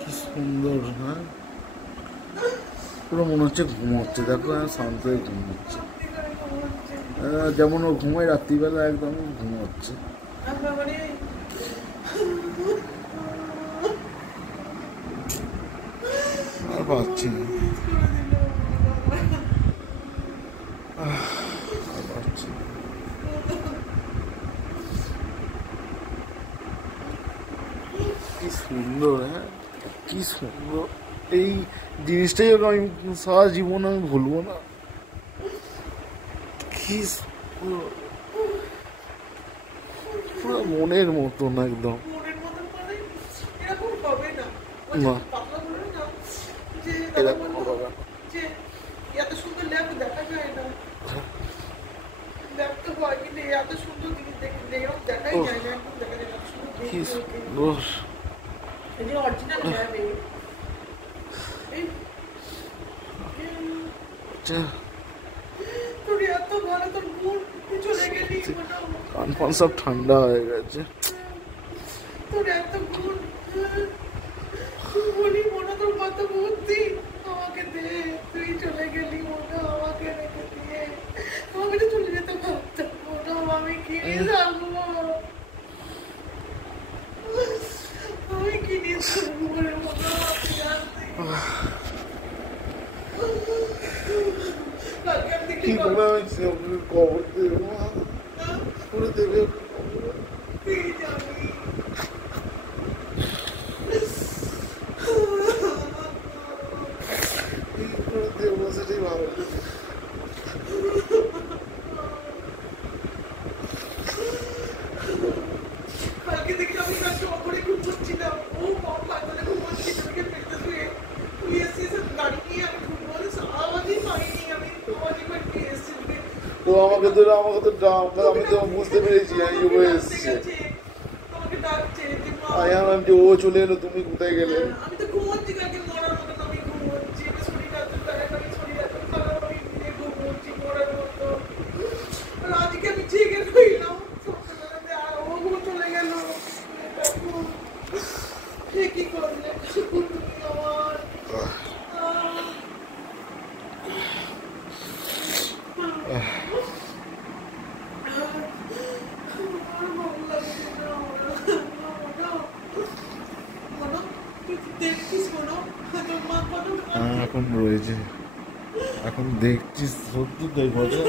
কি সুন্দর। হ্যাঁ, পুরো মনে হচ্ছে ঘুমোচ্ছে। দেখো শান্ত হয়ে ঘুমোচ্ছে, যেমন ও ঘুমায় রাত্রিবেলা, একদম ঘুমোচ্ছে। আর পাচ্ছি না, আর পাচ্ছি না। কি সুন্দর। হ্যাঁ, কি সুন্দর। এই জিনিসটাই আমি সারা জীবন আমি ভুলবো না। কি সুন্দর, পুরো মনের মতন একদম। না, এরকম হবে না। এত সুন্দর ল্যাব দেখা যায় না, ল্যাব তো হয় কিন্তু এত সুন্দর জিনিস এরকম দেখাই যায় না, একদম দেখা যায় না। কি সুন্দর। এই যে অরিজিনাল ল্যাব, তোর এত ভালো, তোর মুড চলে গেলি, কান ফান সব ঠান্ডা হয়ে গেছে। তোর এত গুণ, বলি মনে তোর কত বুদ্ধি, আমাকে দে, তুই চলে গেলি মনে, আমাকে রেখে দিয়ে আমাকে তো চলে যেতে পারতাম মনে, আমি কি নিয়ে থাকবো, আমি কি নিয়ে থাকবো রে মনে, কি করে আমি খবর দেবো, করে দেবে দেবো, সেটাই ভালো। কালকে দেখি আমি কালকে অপরে খুব করছিলাম, ও কম পাতালে খুব করছি, তোকে পেতে শুয়ে তুই এসেছিস গাড়ি নিয়ে, আমি ঘুমবো আওয়াজই পাইনি, আমি আওয়াজই পাই পেয়ে এসেছি। তো আমাকে তো আমি তো বুঝতে পেরেছি এসছে। আমাকে ডাকছে যে ও চলে এলো, তুমি কোথায় গেলে? আমি তো ঘুমোচ্ছি, কালকে মরার মতন আমি ঘুমোচ্ছি, শরীরটা আমি শরীরটা খারাপ, আমি ঘুমোচ্ছি মরার মতো। আজকে আমি জেগে রইলাম সকালবেলাতে, আর ও চলে গেল, কি করলে তুমি আমার? এখন রয়েছে, এখন দেখছিস সত্যি তো কথা।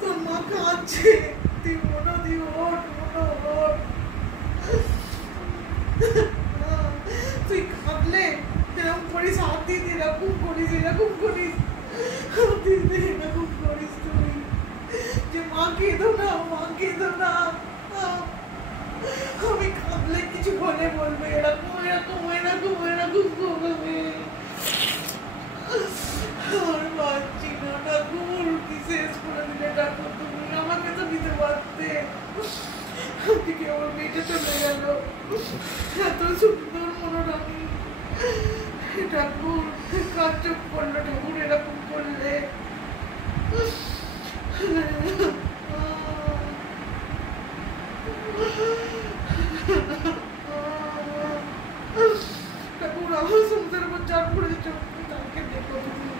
তোর মা কাঁদছে, তুই মনে দি ওঠ, ওঠ, তুই কাঁদলে এরকম করিস, হাত দিয়ে এরকম করিস, এরকম করিস, হাত দিয়ে এরকম করিস তুই, যে মা কেঁদো না, মা কেঁদো না। আমি কাঁদলে কিছু বলে বলবে এরকম এরকম এরকম এরকম করবে, আর পারছি না ঠাকুর, কি শেষ করে দিলে ঠাকুর তুমি, আমাকে তো দিতে পারতে, দিকে আমার মেয়েটা চলে গেল, এত সুন্দর মনোরমী ঠাকুর, কাজ চোখ করলো ঠাকুর, এরকম করলে। ঠাকুর আমার সংসারের উপর চাপ পড়েছে, তাকে দেখো তুমি,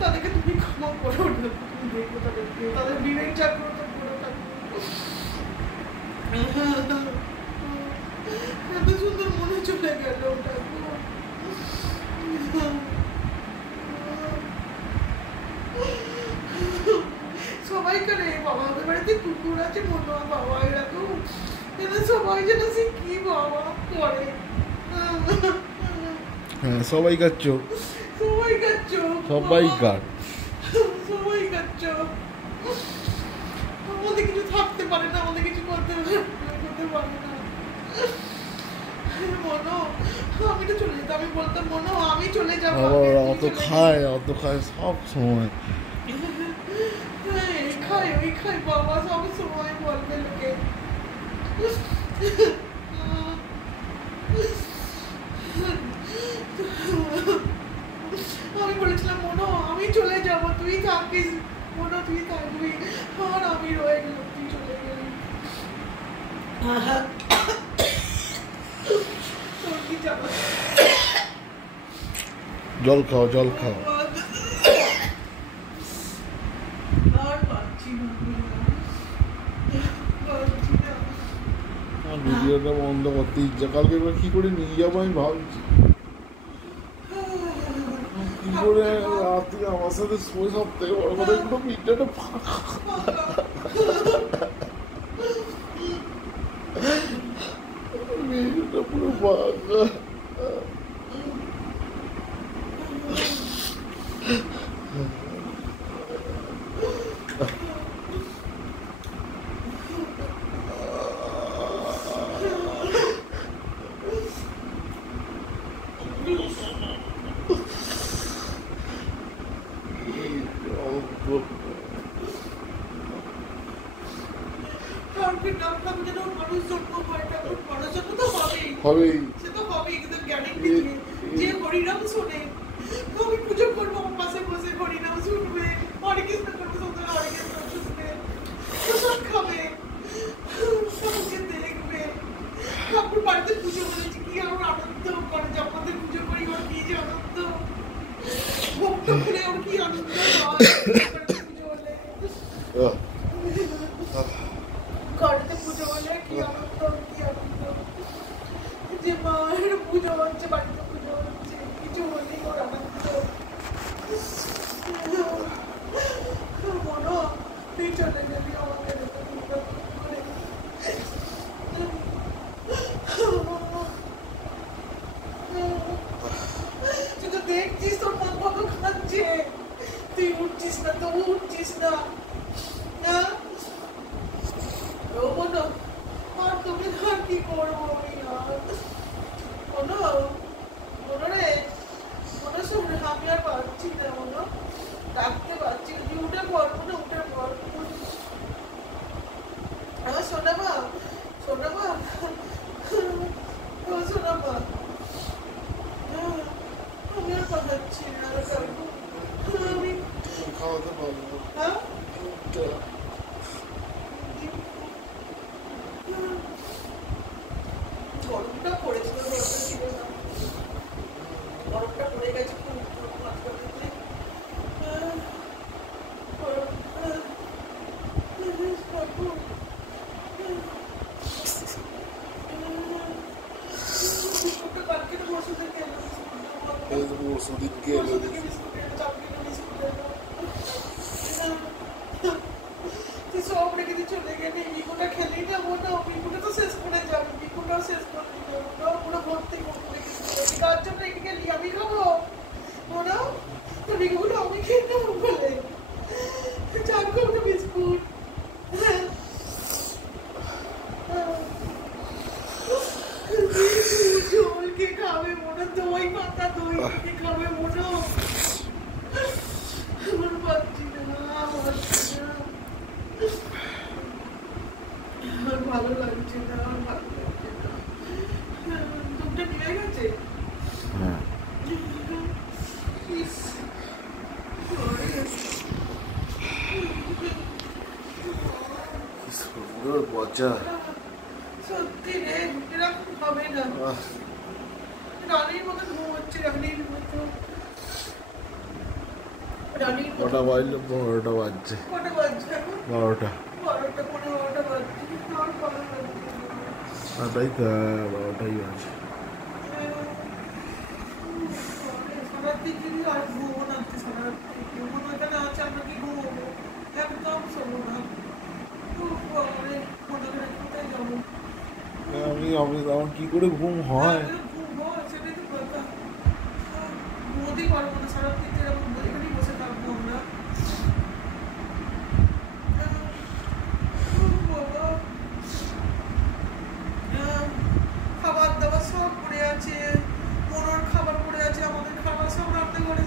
তাদেরকে তুমি ক্ষমা করো না, তুমি দেখো তাদেরকে, তাদের বিবেক জাগ্রত করো ঠাকুর। এত সুন্দর মনে চলে গেল ঠাকুর। সবাই করে বাবা, আমাদের বাড়িতে কুকুর আছে মনে হয় বাবা, এরকম সবাই যেন সে কি বাবা করে। হ্যাঁ, সবাইকার চোখ, সবাইকার চোখ, সবাইকার, আমাদের কিছু থাকতে পারে না, আমাদের কিছু করতে পারে না। মনো, আমি তো চলে যেতাম, আমি বলতাম মনো আমি চলে যাবো, অত খায় সব সময়, ওই খাই বাবা, সব সময় বলবে লোকে। তোর কি জানা? জল খাও, জল খাও। আর পারছি না, পারছি না। আমার ভিডিওটা বন্ধ করতে ইচ্ছা, কালকে এবার কি করে নিয়ে যাবো আমি ভাবছি। কি করে রাত্রে আমার সাথে শোয়, সব থেকে বড় কথা একটু পিঠটা ফাঁকা। মেয়েটা পুরো ফাঁকা। কাউকে ডাক্তার যেন মানুষ জন্ম হয়, তারপর মানুষ জন্ম তো হবেই, হবেই, সে তো হবেই, কিন্তু গ্যারেন্টি দিয়ে যে হরিনাম শোনে, আমি পুজো করবো, আমার পাশে বসে হরিনাম শুনবে, হরে কৃষ্ণ করবে, সুন্দর হরে কৃষ্ণ শুনবে, প্রসাদ খাবে, সবকে দেখবে। ঠাকুর বাড়িতে পুজো করেছি, কি আমার আনন্দ করে, জগন্নাথের পুজো করি, ওর কি যে আনন্দ, ভক্ত করে ওর কি আনন্দ হয় পুজো হলে, ঘরেতে পুজো হলে কি আনন্দ, কি আনন্দ, যে মায়ের পুজো হচ্ছে, বাড়িতে পুজো হচ্ছে, কিছু হলেই ওর আনন্দ। মনো, তুই চলে গেলি আমাকে করে। তুই তো দেখছিস তোর মা কত খাচ্ছে, তুই উঠছিস না, তো উঠছিস না। মনো, আর তুমি আর কি করবো আমি, মনো, মনো রে, মনো শোন, আমি আর পারছি না, মনো ডাকতে পারছি না, উঠে পড়, মনে উঠে পড়। আমার সোনা মা, সোনা মা, ও সোনা মা, আমি আর পারছি না, আমি খাওয়াতে পারবো। হ্যাঁ গরমটা পড়েছিল, গরমটা ছিল না, গরমটা পড়ে গেছে খুব মাঝখানে। ওষুধকে এলো দেখি, সব রেখে দিয়ে চলে গেলে, বিকুটা খেলেই না, মনে বিকুটা তো শেষ করে যাবে, বিকুটাও শেষ করে দিল, ওটাও পুরো ভর্তি করে কার জন্য রেখে গেলি, আমি খাবো মনে, তো বিকুগুলো আমি খেয়ে নেবো বলে, চার খাবো বিস্কুট। জল কে খাবে মনে, দই পাতা দই কে খাবে মনে, আমার পাচ্ছি না, পাচ্ছি না, আমার ভালো লাগছে না, আমার ভালো লাগছে না। দুধটা নিয়ে গেছে, হ্যাঁ ইস, সুন্দর পচা। সত্যি রে, এরকম হবে না, রানীর মতো ঘুম হচ্ছে, রানীর মতো, রানীর মতো। কটা বাজলো? 12টা বাজছে। কটা বাজছে এখন? 12টা। 12টা, 12টা বাজছে, আর ভালো লাগছে না। তাই তো, 12টাই বাজে। সারাদিন যদি আর ঘুমো না, সারাদিন মনে হয় এখানে আছে, আমরা কি ঘুমবো, একদম শোবো না, খুব বাবারে, মনে করে কোথায় যাবো, আমি আমার কি করে ঘুম হয়? ঘুম হয়, সেটাই তো কথা, ঘুমোতেই পারবো না, সারাদিন এরকম এখানেই বসে থাকবো আমরা। বাবা, খাবার দাবার সব পড়ে আছে, মনোর খাবার পড়ে আছে, আমাদের খাবার সব রান্না করে